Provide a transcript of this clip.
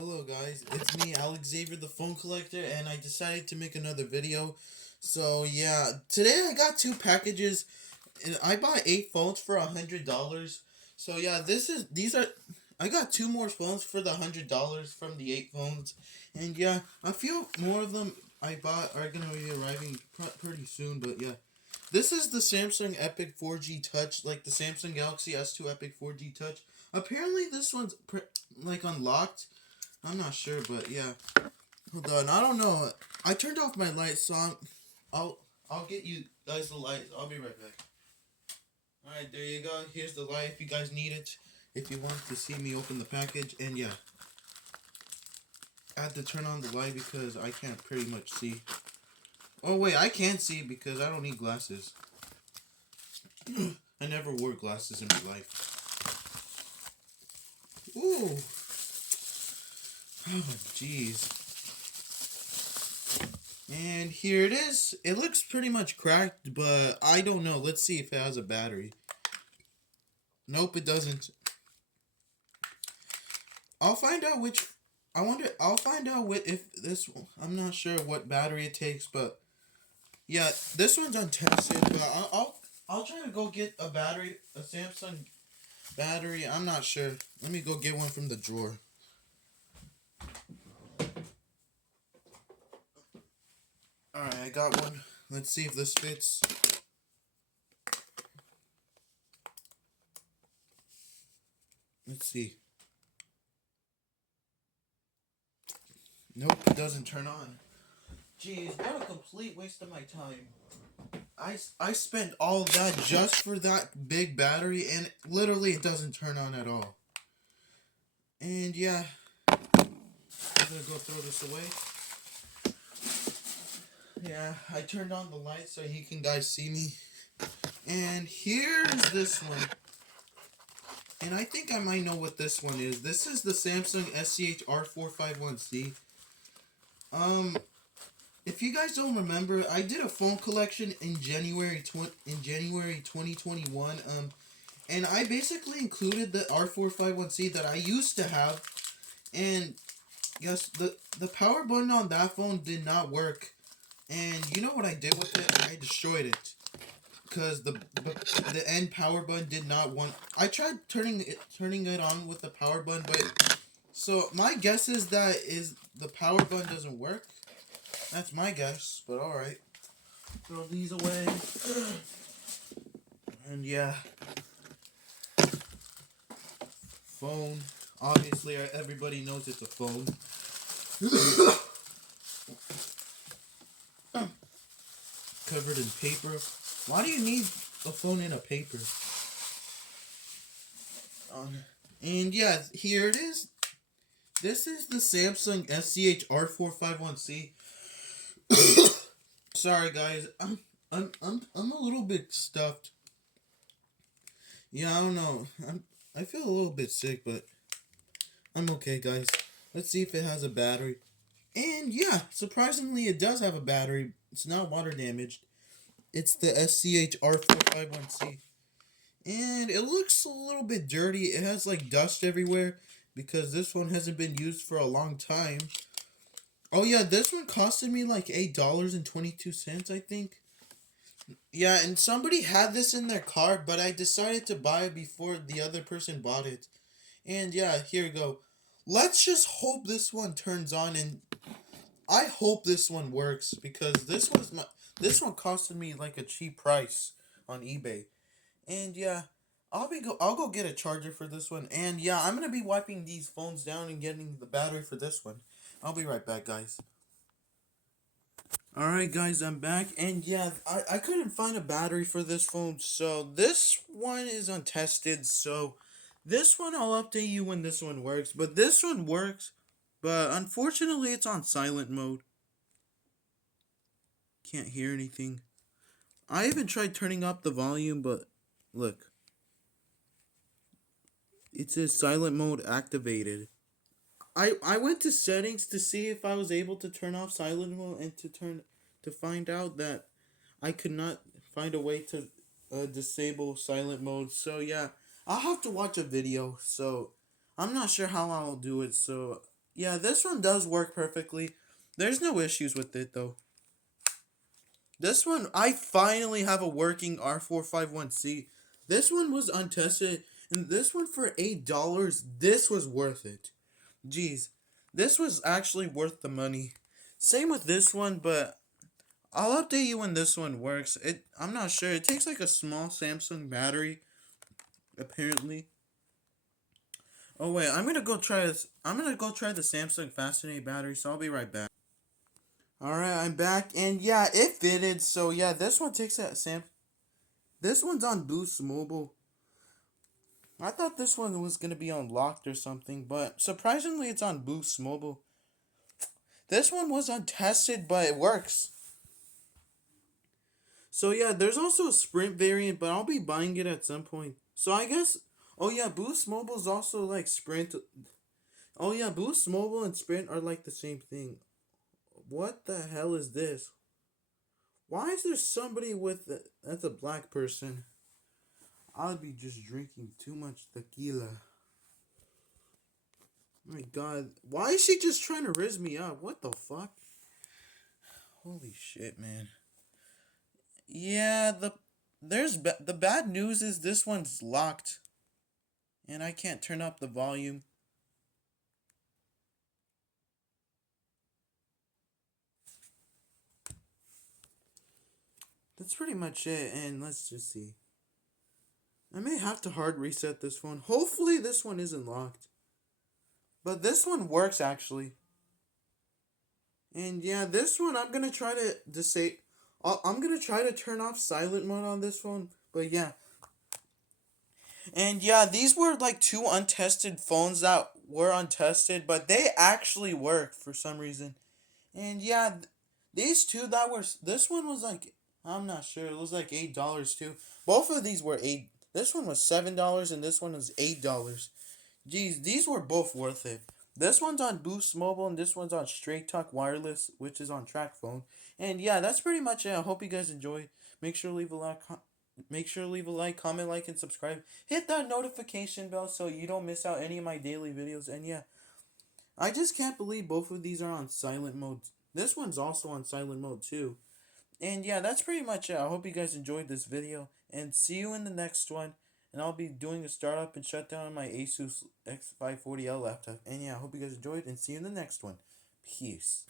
Hello guys, it's me, Alex Xavier, the phone collector, and I decided to make another video. So yeah, today I got two packages, and I bought 8 phones for $100. So yeah, I got two more phones for the $100 from the 8 phones, and yeah, a few more of them I bought are gonna be arriving pretty soon. But yeah, this is the Samsung Epic 4G Touch, like the Samsung Galaxy S2 Epic 4G Touch. Apparently this one's like unlocked. I'm not sure, but yeah. Hold on, I don't know. I turned off my lights, so I'll get you guys the lights. I'll be right back. All right, there you go. Here's the light if you guys need it. If you want to see me open the package, and yeah, I had to turn on the light because I can't pretty much see. Oh wait, I can see because I don't need glasses. I never wore glasses in my life. Ooh. Oh jeez. And here it is. It looks pretty much cracked, but I don't know. Let's see if it has a battery. Nope, it doesn't. I'll find out which. I'll find out if this. I'm not sure what battery it takes, but yeah, this one's untested. But I'll try to go get a battery, a Samsung battery. I'm not sure. Let me go get one from the drawer. Alright, I got one. Let's see if this fits. Let's see. Nope, it doesn't turn on. Jeez, what a complete waste of my time. I spent all of that just for that big battery, and literally it doesn't turn on at all. And yeah, I'm gonna go throw this away. Yeah, I turned on the light so you can guys see me. And here's this one. And I think I might know what this one is. This is the Samsung SCH-R451C. If you guys don't remember, I did a phone collection in January 2021. And I basically included the R451C that I used to have. And yes, the power button on that phone did not work. And you know what I did with it? I destroyed it. Because the end power button did not want. I tried turning it on with the power button, but so my guess is that the power button doesn't work. That's my guess, but all right. Throw these away, and yeah, phone. Obviously, everybody knows it's a phone. Covered in paper. Why do you need a phone in a paper? And yeah, here it is. This is the Samsung SCH-R451C. Sorry guys, I'm a little bit stuffed. Yeah, I don't know. I feel a little bit sick, but I'm okay, guys. Let's see if it has a battery. And yeah, surprisingly, it does have a battery. It's not water damaged. It's the SCH-R451C. And it looks a little bit dirty. It has like dust everywhere because this one hasn't been used for a long time. Oh yeah, this one costed me like $8.22, I think. Yeah, and somebody had this in their car, but I decided to buy it before the other person bought it. And yeah, here we go. Let's just hope this one turns on, and I hope this one works because this one costed me like a cheap price on eBay. And yeah, I'll go get a charger for this one. And yeah, I'm gonna be wiping these phones down and getting the battery for this one. I'll be right back, guys. Alright guys, I'm back, and yeah, I couldn't find a battery for this phone, so this one is untested, so this one I'll update you when this one works, but this one works, but unfortunately it's on silent mode. Can't hear anything. I even tried turning up the volume, but look. It says silent mode activated. I went to settings to see if I was able to turn off silent mode and to find out that I could not find a way to disable silent mode. So yeah, I'll have to watch a video. So I'm not sure how I'll do it. So Yeah, this one does work perfectly. There's no issues with it though. This one, I finally have a working R451C. This one was untested, and this one for $8, this was worth it. Jeez, this was actually worth the money. Same with this one, but I'll update you when this one works. I'm not sure. It takes like a small Samsung battery, apparently. Oh wait, I'm gonna go try this. I'm gonna go try the Samsung Fascinate battery, so I'll be right back. Alright, I'm back, and yeah, it fitted, so yeah, this one takes that This one's on Boost Mobile. I thought this one was gonna be unlocked or something, but surprisingly it's on Boost Mobile. This one was untested, but it works. So yeah, there's also a Sprint variant, but I'll be buying it at some point. So I guess, oh yeah, Boost Mobile's also like Sprint. Oh yeah, Boost Mobile and Sprint are like the same thing. What the hell is this? Why is there somebody with that's a black person? I'll be just drinking too much tequila. My god, why is she just trying to riz me up? What the fuck? Holy shit, man. Yeah, the bad news is this one's locked. And I can't turn up the volume. That's pretty much it, and let's just see. I may have to hard reset this phone. Hopefully this one isn't locked. But this one works actually. And yeah, this one I'm gonna try to disable. I'm gonna try to turn off silent mode on this phone. But yeah. And yeah, these were like two untested phones that were untested, but they actually work for some reason. And yeah, these two that were this one was like I'm not sure. It was like $8 too. Both of these were eight. This one was $7 and this one was $8. Geez, these were both worth it. This one's on Boost Mobile and this one's on Straight Talk Wireless, which is on Track Phone. And yeah, that's pretty much it. I hope you guys enjoyed. Make sure to leave a like. Make sure to leave a like, comment, like, and subscribe. Hit that notification bell so you don't miss out any of my daily videos. And yeah, I just can't believe both of these are on silent mode. This one's also on silent mode too. And yeah, that's pretty much it. I hope you guys enjoyed this video. And see you in the next one. And I'll be doing a startup and shutdown on my Asus X540L laptop. And yeah, I hope you guys enjoyed. And see you in the next one. Peace.